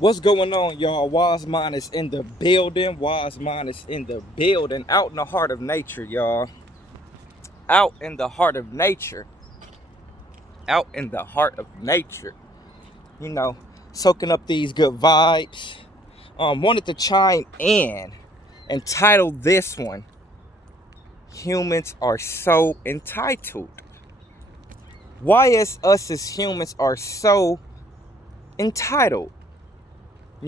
What's going on, y'all? Wise Mind is in the building. Wise Mind is in the building. Out in the heart of nature, y'all. Out in the heart of nature. Out in the heart of nature. You know, soaking up these good vibes. Wanted to chime in and title this one, Humans Are So Entitled. Why is us as humans are so entitled? I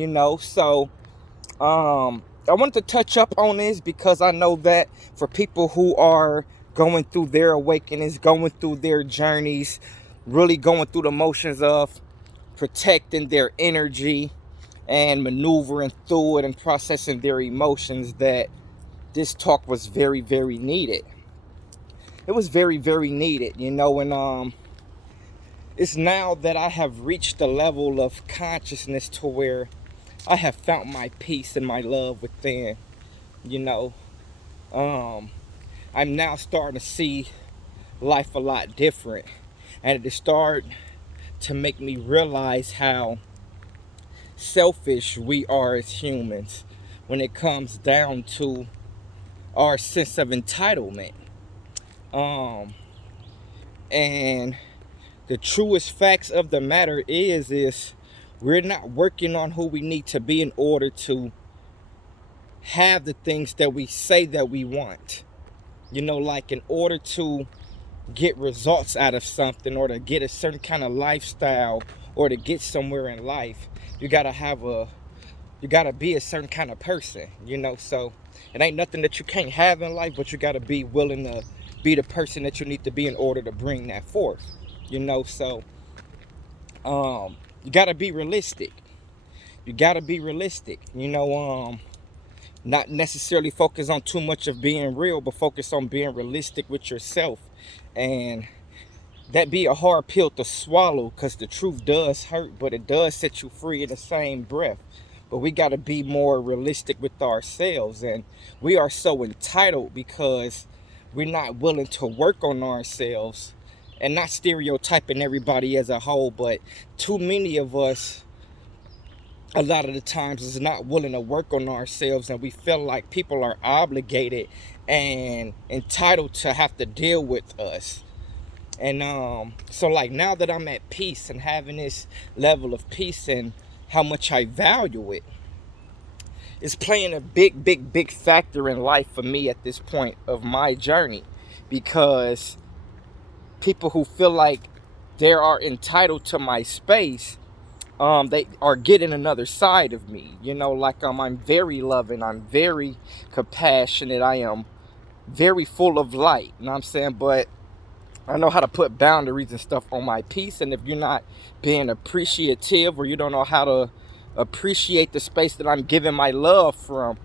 wanted to touch up on this because I know that for people who are going through their awakenings, going through their journeys, really going through the motions of protecting their energy and maneuvering through it and processing their emotions, that this talk was very, very needed. It was very, very needed, and it's now that I have reached the level of consciousness to where I have found my peace and my love within. you know um I'm now starting to see life a lot different, and it started to make me realize how selfish we are as humans when it comes down to our sense of entitlement. um and the truest facts of the matter is we're not working on who we need to be in order to have the things that we say that we want. Like, in order to get results out of something, or to get a certain kind of lifestyle, or to get somewhere in life, you gotta be a certain kind of person. So it ain't nothing that you can't have in life, but you gotta be willing to be the person that you need to be in order to bring that forth. So you gotta be realistic. Not necessarily focus on too much of being real, but focus on being realistic with yourself. And that be a hard pill to swallow, because the truth does hurt, but it does set you free in the same breath. But we got to be more realistic with ourselves, and we are so entitled because we're not willing to work on ourselves. And not stereotyping everybody as a whole, but too many of us a lot of the times is not willing to work on ourselves, and we feel like people are obligated and entitled to have to deal with us. And so, like, now that I'm at peace and having this level of peace and how much I value it, it's playing a big, big, big factor in life for me at this point of my journey. Because people who feel like they are entitled to my space, they are getting another side of me. I'm very loving, I'm very compassionate, I am very full of light. You know what I'm saying? But I know how to put boundaries and stuff on my piece. And if you're not being appreciative, or you don't know how to appreciate the space that I'm giving my love from,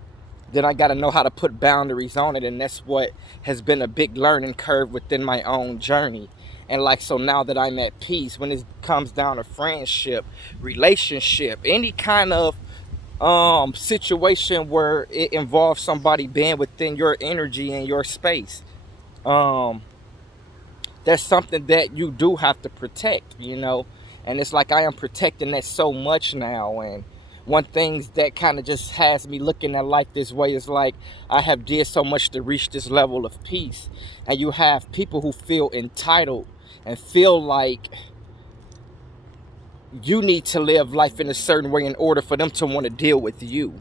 then I got to know how to put boundaries on it. And that's what has been a big learning curve within my own journey. And like, so now that I'm at peace, when it comes down to friendship, relationship, any kind of situation where it involves somebody being within your energy and your space, um that's something that you do have to protect. And it's like I am protecting that so much now. And one thing that kind of just has me looking at life this way is like, I have did so much to reach this level of peace. And you have people who feel entitled and feel like you need to live life in a certain way in order for them to want to deal with you.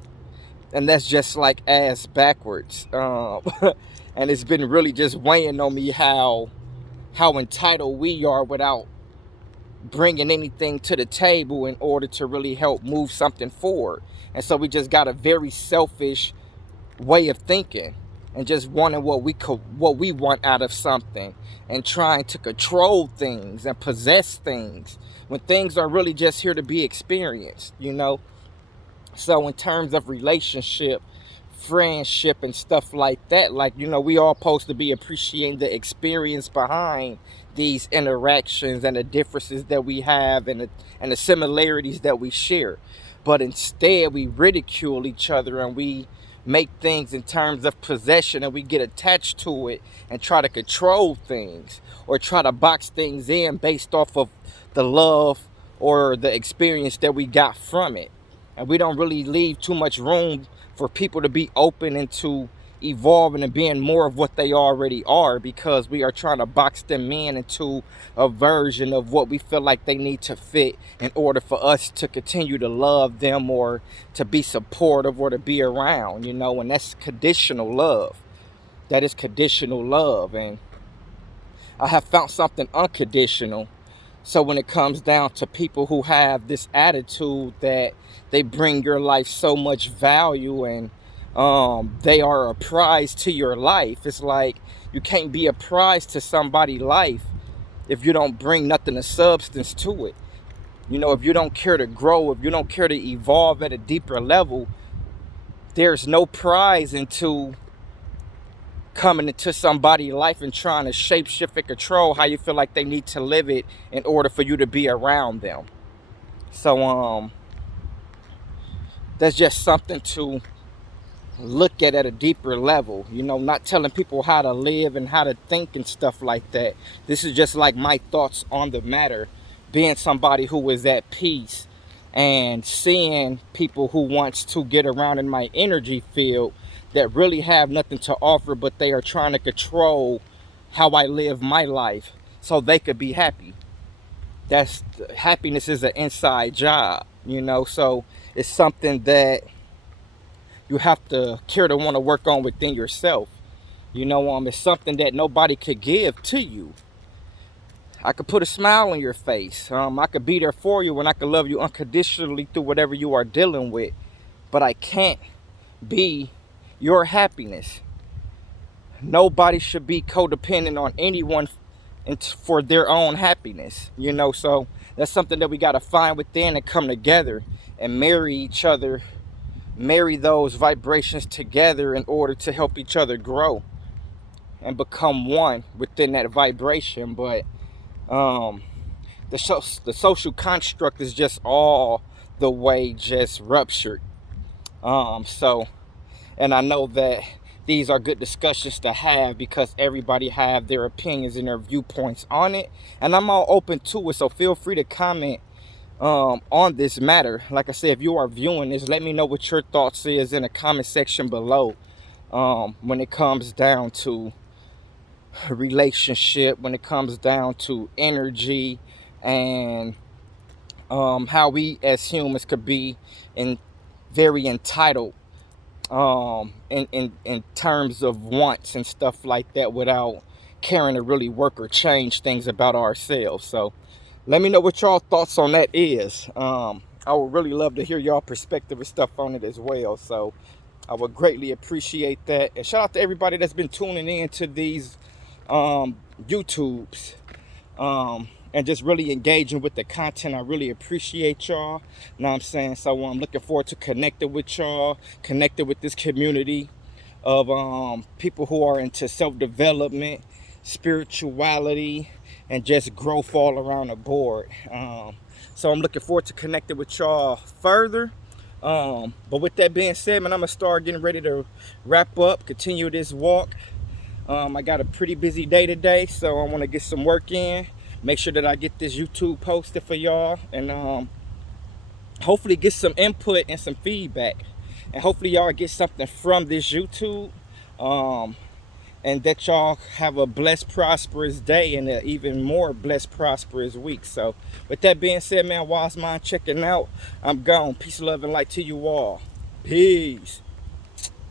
And that's just like ass backwards. And it's been really just weighing on me how entitled we are without bringing anything to the table in order to really help move something forward. And so we just got a very selfish way of thinking, and just wanting what we want out of something, and trying to control things and possess things when things are really just here to be experienced. So in terms of relationship, friendship, and stuff like that, like, we all supposed to be appreciating the experience behind these interactions and the differences that we have, and the similarities that we share. But instead we ridicule each other, and we make things in terms of possession, and we get attached to it and try to control things, or try to box things in based off of the love or the experience that we got from it. And we don't really leave too much room for people to be open and to evolving and being more of what they already are, because we are trying to box them into a version of what we feel like they need to fit in order for us to continue to love them or to be supportive or to be around, and that's conditional love. That is conditional love. And I have found something unconditional. So when it comes down to people who have this attitude that they bring your life so much value and they are a prize to your life, it's like you can't be a prize to somebody's life if you don't bring nothing of substance to it. If you don't care to grow, if you don't care to evolve at a deeper level, there's no prize into coming into somebody's life and trying to shape shift and control how you feel like they need to live it in order for you to be around them. So that's just something to look at a deeper level. Not telling people how to live and how to think and stuff like that. This is just like my thoughts on the matter, being somebody who is at peace and seeing people who wants to get around in my energy field that really have nothing to offer, but they are trying to control how I live my life so they could be happy. Happiness is an inside job, so it's something that you have to care to want to work on within yourself. It's something that nobody could give to you. I could put a smile on your face. I could be there for you, and I could love you unconditionally through whatever you are dealing with. But I can't be your happiness. Nobody should be codependent on anyone for their own happiness. So that's something that we got to find within and come together and marry each other, marry those vibrations together in order to help each other grow and become one within that vibration. But the social construct is just all the way just ruptured. And I know that these are good discussions to have because everybody have their opinions and their viewpoints on it, and I'm all open to it. So feel free to comment on this matter. Like I said, if you are viewing this, let me know what your thoughts is in the comment section below. When it comes down to relationship, when it comes down to energy, and how we as humans could be very entitled in terms of wants and stuff like that without caring to really work or change things about ourselves. So let me know what y'all thoughts on that is. I would really love to hear y'all perspective and stuff on it as well. So I would greatly appreciate that. And shout out to everybody that's been tuning in to these YouTubes and just really engaging with the content. I really appreciate y'all. Know what I'm saying? So I'm looking forward to connecting with y'all, connecting with this community of people who are into self-development, spirituality, and just growth all around the board. So I'm looking forward to connecting with y'all further. But with that being said, man, I'm gonna start getting ready to wrap up, continue this walk. I got a pretty busy day today, so I want to get some work in, make sure that I get this YouTube posted for y'all, and hopefully get some input and some feedback, and hopefully y'all get something from this YouTube, and that y'all have a blessed, prosperous day and an even more blessed, prosperous week. So with that being said, man, Wise Mind checking out. I'm gone. Peace, love, and light to you all. Peace.